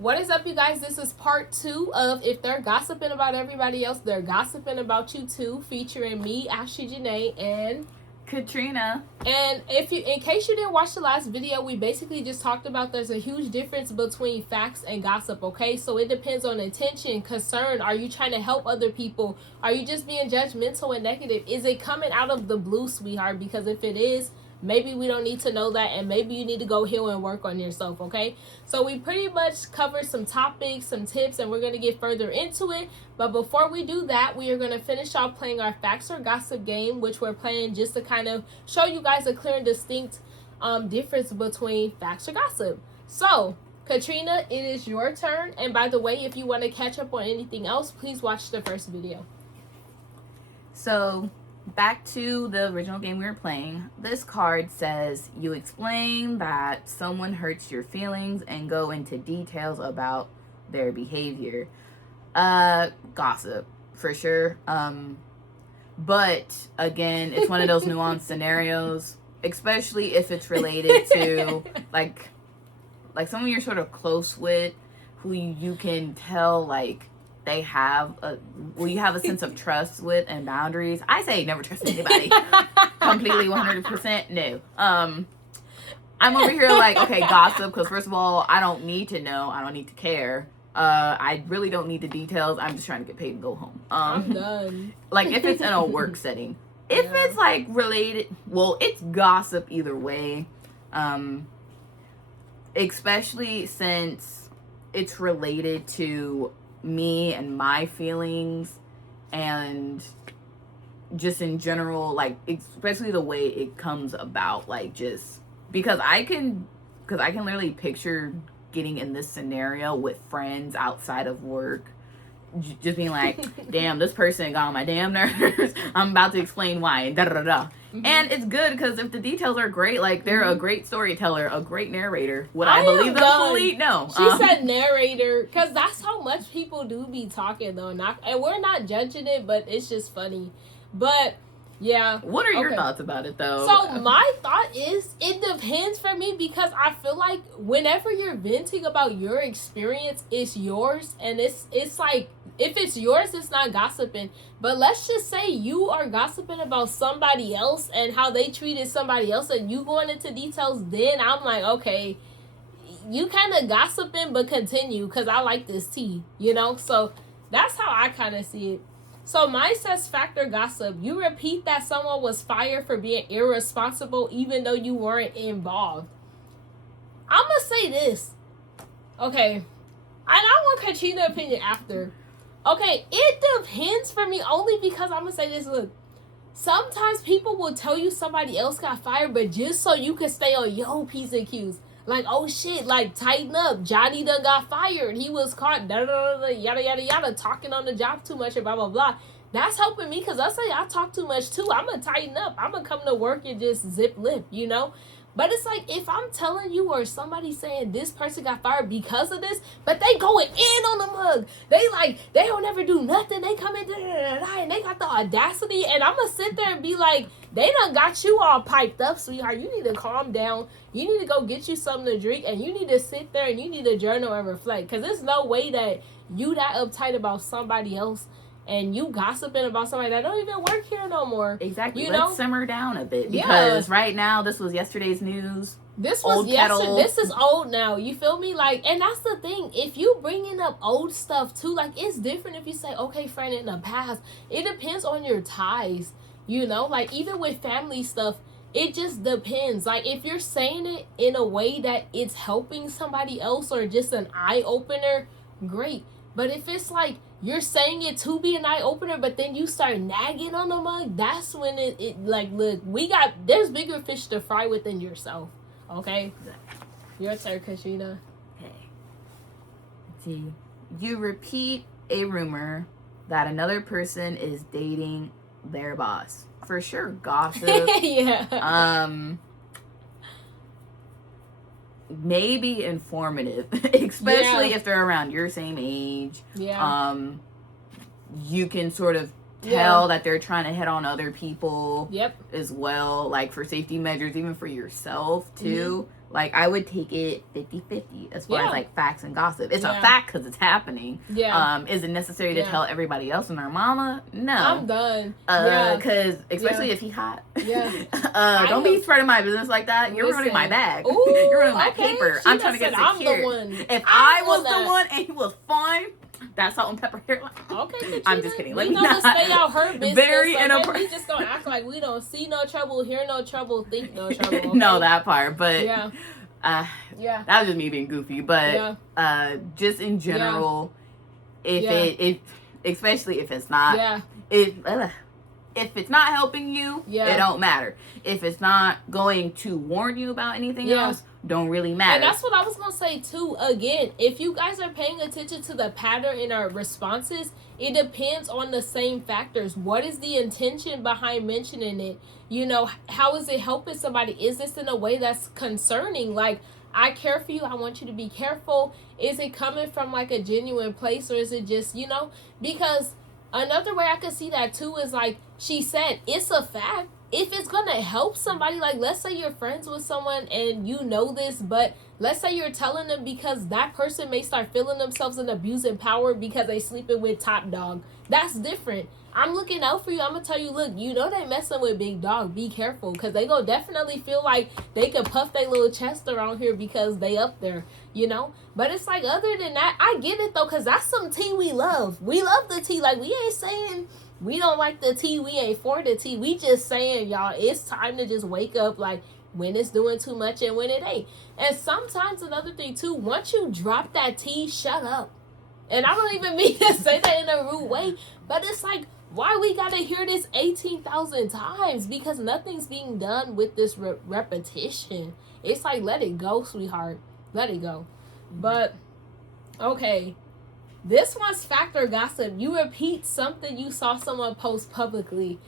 What is up, you guys? This is part 2 of If They're Gossiping About Everybody Else, They're Gossiping About You Too, featuring me, Ashley Janae, and Katrina. And in case you didn't watch the last video, we basically just talked about there's a huge difference between facts and gossip, okay? So it depends on intention, concern. Are you trying to help other people? Are you just being judgmental and negative? Is it coming out of the blue, sweetheart? Because if it is, maybe we don't need to know that, and maybe you need to go heal and work on yourself, okay? So we pretty much covered some topics, some tips, and we're going to get further into it. But before we do that, we are going to finish off playing our facts or gossip game, which we're playing just to kind of show you guys a clear and distinct difference between facts or gossip. So, Katrina, it is your turn. And by the way, if you want to catch up on anything else, please watch the first video. So, back to the original game we were playing. This card says you explain that someone hurts your feelings and go into details about their behavior. Gossip for sure. But again, it's one of those nuanced scenarios, especially if it's related to like someone you're sort of close with, who you can tell like they have you have a sense of trust with and boundaries. I say never trust anybody. Completely 100% no. I'm over here like, okay, gossip, because first of all, I don't need to know. I don't need to care. I really don't need the details. I'm just trying to get paid and go home. I'm done. Like if it's in a work setting. If it's like related, well, it's gossip either way. Especially since it's related to me and my feelings and just in general, like especially the way it comes about, like just because I can literally picture getting in this scenario with friends outside of work, just being like, damn, this person got on my damn nerves. I'm about to explain why. Da, da, da, da. Mm-hmm. And it's good because if the details are great, like they're a great storyteller, a great narrator. Would I believe them fully? No. She said narrator because that's how much people do be talking though. And we're not judging it, but it's just funny. But yeah. What are your thoughts about it though? So my thought is it depends for me, because I feel like whenever you're venting about your experience, it's yours, and it's like if it's yours, it's not gossiping. But let's just say you are gossiping about somebody else and how they treated somebody else, and you going into details, then I'm like, okay, you kind of gossiping, but continue, because I like this tea, you know? So that's how I kind of see it. So mine says factor gossip. You repeat that someone was fired for being irresponsible even though you weren't involved. I'm going to say this. Okay. And I want Katrina's opinion after. Okay, it depends for me only because I'm going to say this. Look, sometimes people will tell you somebody else got fired, but just so you can stay on your P's and Q's. Like, oh shit, like tighten up. Johnny done got fired. He was caught, yada, yada, yada, talking on the job too much and blah, blah, blah. That's helping me because I say I talk too much too. I'm going to tighten up. I'm going to come to work and just zip lip, you know? But it's like if I'm telling you or somebody saying this person got fired because of this, but they going in on the mug. They don't ever do nothing. They come in and they got the audacity. And I'm going to sit there and be like, they done got you all piped up, sweetheart. You need to calm down. You need to go get you something to drink. And you need to sit there and you need to journal and reflect. Because there's no way that you that uptight about somebody else and you gossiping about somebody that don't even work here no more. Exactly. You Let's simmer down a bit. Because right now, this was yesterday's news. This was yesterday. This is old now. You feel me? Like, and that's the thing. If you bringing up old stuff too, like it's different if you say, okay, friend, in the past. It depends on your ties. You know, like even with family stuff, it just depends. Like if you're saying it in a way that it's helping somebody else or just an eye opener, great. But if it's like you're saying it to be an eye opener, but then you start nagging on the mug, that's when it like, look, there's bigger fish to fry within yourself. Okay? Your turn, Katrina. Okay. Let's see. You repeat a rumor that another person is dating their boss. For sure, gossip. Yeah. Maybe informative, especially if they're around your same age. Yeah. You can sort of tell that they're trying to hit on other people. Yep. As well, like for safety measures, even for yourself too. Like, I would take it 50-50 as far as, like, facts and gossip. It's a fact because it's happening. Yeah. Is it necessary to tell everybody else and their mama? No. I'm done. Because, especially if he hot. Yeah. Don't be spreading my business like that. You're ruining my bag. Ooh, You're ruining my paper. I'm trying to get secured. I'm the one. If I was the one and he was fine, that salt and pepper hairline. Okay, Katrina, I'm just kidding. Let we me not. Stay out her business. Very okay? inappropriate. We just gonna act like we don't see no trouble, hear no trouble, think no trouble. Okay? No, that part, but yeah, that was just me being goofy. But just in general, if especially if it's not, if it's not helping you, it don't matter. If it's not going to warn you about anything else, don't really matter. And that's what I was gonna say too. Again, if you guys are paying attention to the pattern in our responses, it depends on the same factors. What is the intention behind mentioning it? You know, how is it helping somebody? Is this in a way that's concerning? Like, I care for you, I want you to be careful. Is it coming from like a genuine place, or is it just, you know? Because another way I could see that too is like she said, it's a fact. If it's gonna help somebody, like let's say you're friends with someone and you know this, but let's say you're telling them because that person may start feeling themselves and abusing power because they sleeping with top dog. That's different. I'm looking out for you. I'm gonna tell you, look, you know they messing with big dog. Be careful, because they gonna definitely feel like they could puff their little chest around here because they up there, you know. But it's like, other than that, I get it though, because that's some tea we love. We love the tea. Like, we ain't saying we don't like the tea, we ain't for the tea. We just saying, y'all, it's time to just wake up, like, when it's doing too much and when it ain't. And sometimes another thing too, once you drop that tea, shut up. And I don't even mean to say that in a rude way, but it's like, why we gotta hear this 18,000 times? Because nothing's being done with this repetition. It's like, let it go, sweetheart. Let it go. But, okay. This one's fact or gossip. You repeat something you saw someone post publicly.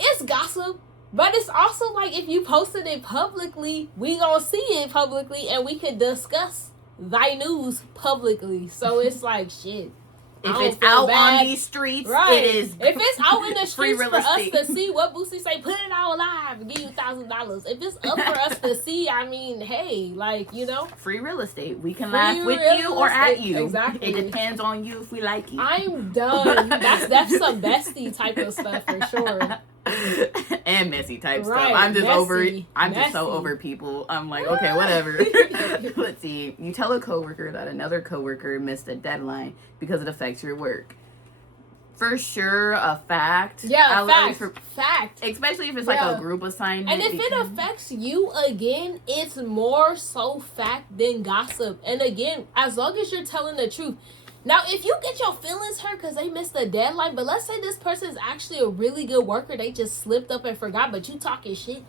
It's gossip, but it's also like, if you posted it publicly, we gonna see it publicly and we could discuss thy news publicly. So it's like, shit. If it's out on these streets, right. It is. If it's out in the streets for us estate. to see, what Boosie say, put it out live and give you $1,000. If it's up for us to see, I mean, hey, like, you know, free real estate. We can laugh with you or at you. Exactly. It depends on you if we like you. I'm done. That's some bestie type of stuff for sure. And messy type right. stuff. I'm just messy. over it. I'm messy. just so over people. I'm like, okay, whatever. Let's see. You tell a coworker that another coworker missed a deadline because it affects your work. For sure, a fact. Yeah, fact. Especially if it's like a group assignment. And if it affects you, again, it's more so fact than gossip. And again, as long as you're telling the truth. Now, if you get your feelings hurt because they missed the deadline, but let's say this person is actually a really good worker, they just slipped up and forgot, but you talking shit,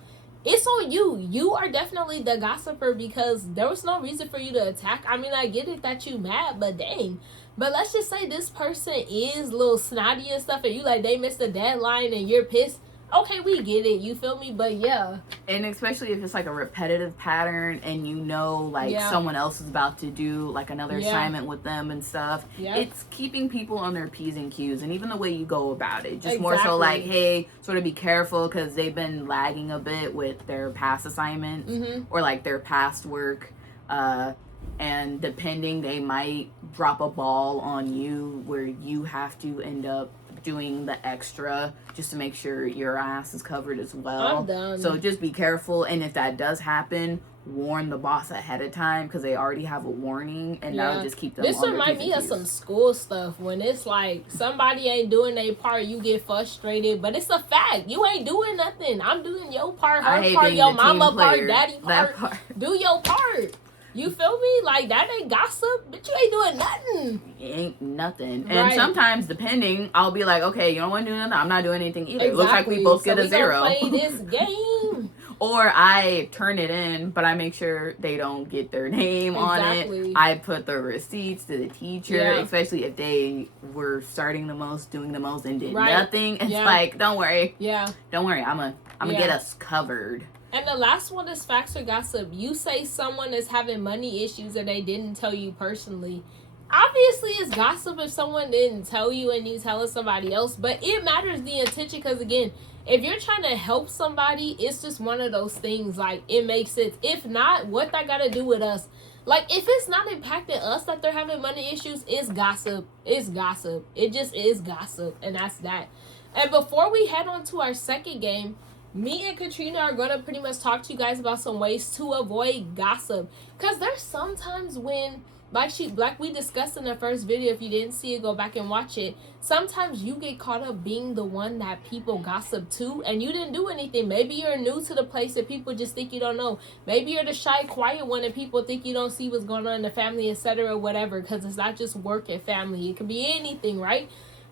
it's on you. You are definitely the gossiper because there was no reason for you to attack. I mean, I get it that you mad, but dang. But let's just say this person is a little snotty and stuff, and you like, they missed the deadline and you're pissed. Okay, we get it. You feel me? But yeah. And especially if it's like a repetitive pattern and you know like someone else is about to do like another assignment with them and stuff. Yeah. It's keeping people on their P's and Q's and even the way you go about it. Just more so like, hey, sort of be careful because they've been lagging a bit with their past assignments or like their past work. And depending, they might drop a ball on you where you have to end up doing the extra just to make sure your ass is covered as well. I'm done. So just be careful, and if that does happen, warn the boss ahead of time because they already have a warning, and that'll just keep them. This reminds me of some school stuff when it's like somebody ain't doing their part, you get frustrated, but it's a fact. You ain't doing nothing. I'm doing your part, her part, your mama part, daddy part. Do your part. You feel me? Like, that ain't gossip, but you ain't doing nothing. It ain't nothing. And sometimes, depending, I'll be like, okay, you don't want to do nothing? I'm not doing anything either. Exactly. It looks like we both get a 0. Play this game. Or I turn it in, but I make sure they don't get their name on it. I put the receipts to the teacher, especially if they were starting the most, doing the most, and did nothing. It's like, don't worry. Yeah. Don't worry. I'm gonna get us covered. And the last one is facts or gossip. You say someone is having money issues and they didn't tell you personally. obviously it's gossip if someone didn't tell you and you telling somebody else, but it matters the intention, because again, if you're trying to help somebody, it's just one of those things, like, it makes sense. If not, what that got to do with us? Like, if it's not impacting us that they're having money issues, it's gossip. It's gossip. It just is gossip, and that's that. And before we head on to our second game, me and Katrina are going to pretty much talk to you guys about some ways to avoid gossip. Because there's sometimes when, like we discussed in the first video, if you didn't see it, go back and watch it. Sometimes you get caught up being the one that people gossip to, and you didn't do anything. Maybe you're new to the place and people just think you don't know. Maybe you're the shy, quiet one and people think you don't see what's going on in the family, etc., whatever. Because it's not just work and family. It could be anything, right?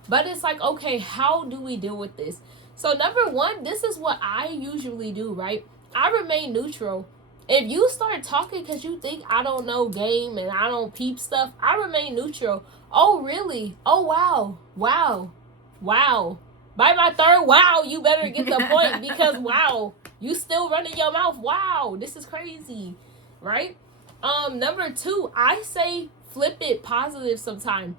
But it's like, okay, how do we deal with this? So number one, this is what I usually do, right? I remain neutral. If you start talking because you think I don't know game and I don't peep stuff, I remain neutral. Oh, really? Oh, wow. Wow. Wow. By my third wow, you better get the point, because wow, you still running your mouth. Wow, this is crazy, right? Number two, I say flip it positive sometime.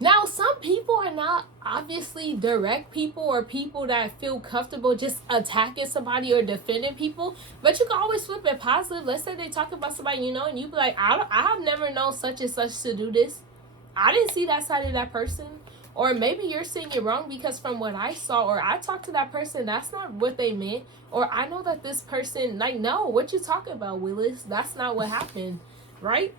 Now, some people are not obviously direct people or people that feel comfortable just attacking somebody or defending people, but you can always flip it positive. Let's say they talk about somebody you know, and you be like, I have never known such and such to do this. I didn't see that side of that person. Or maybe you're seeing it wrong because from what I saw, or I talked to that person, that's not what they meant. Or I know that this person, like, no, what you talking about, Willis? That's not what happened, right?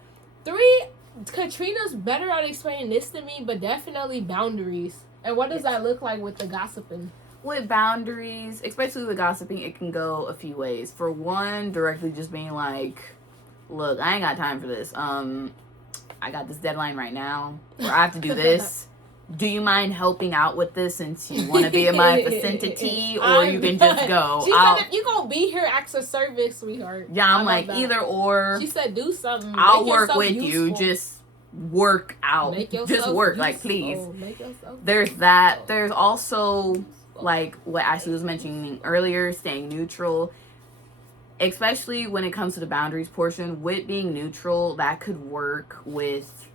Three, Katrina's better at explaining this to me, but definitely boundaries. And what does that look like with the gossiping? With boundaries, especially with gossiping, it can go a few ways. For one, directly just being like, look, I ain't got time for this. I got this deadline right now, or I have to do this. Do you mind helping out with this since you want to be in my vicinity, or you can just go? She said, if you gonna be here, act of service, sweetheart. Yeah, I'm like, either or. She said, do something. I'll work with you. Just work out. Just work, useful. like, please. There's that. There's also, like what Ashley was mentioning earlier, staying neutral. Especially when it comes to the boundaries portion, with being neutral, that could work with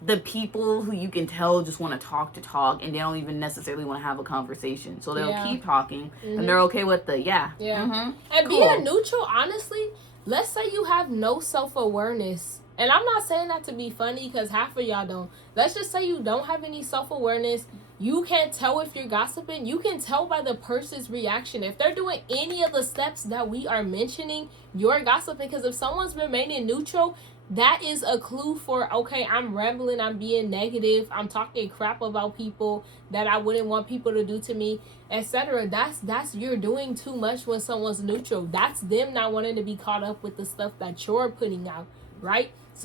the people who you can tell just want to talk and they don't even necessarily want to have a conversation, so they'll keep talking and they're okay with the and being neutral. Honestly, let's say you have no self-awareness, and I'm not saying that to be funny because half of y'all don't. Let's just say you don't have any self-awareness. You can't tell if you're gossiping. You can tell by the person's reaction. If they're doing any of the steps that we are mentioning, you're gossiping. Because if someone's remaining neutral, that is a clue for, okay, I'm rambling, I'm being negative, I'm talking crap about people that I wouldn't want people to do to me, etc. That's you're doing too much when someone's neutral. That's them not wanting to be caught up with the stuff that you're putting out, right?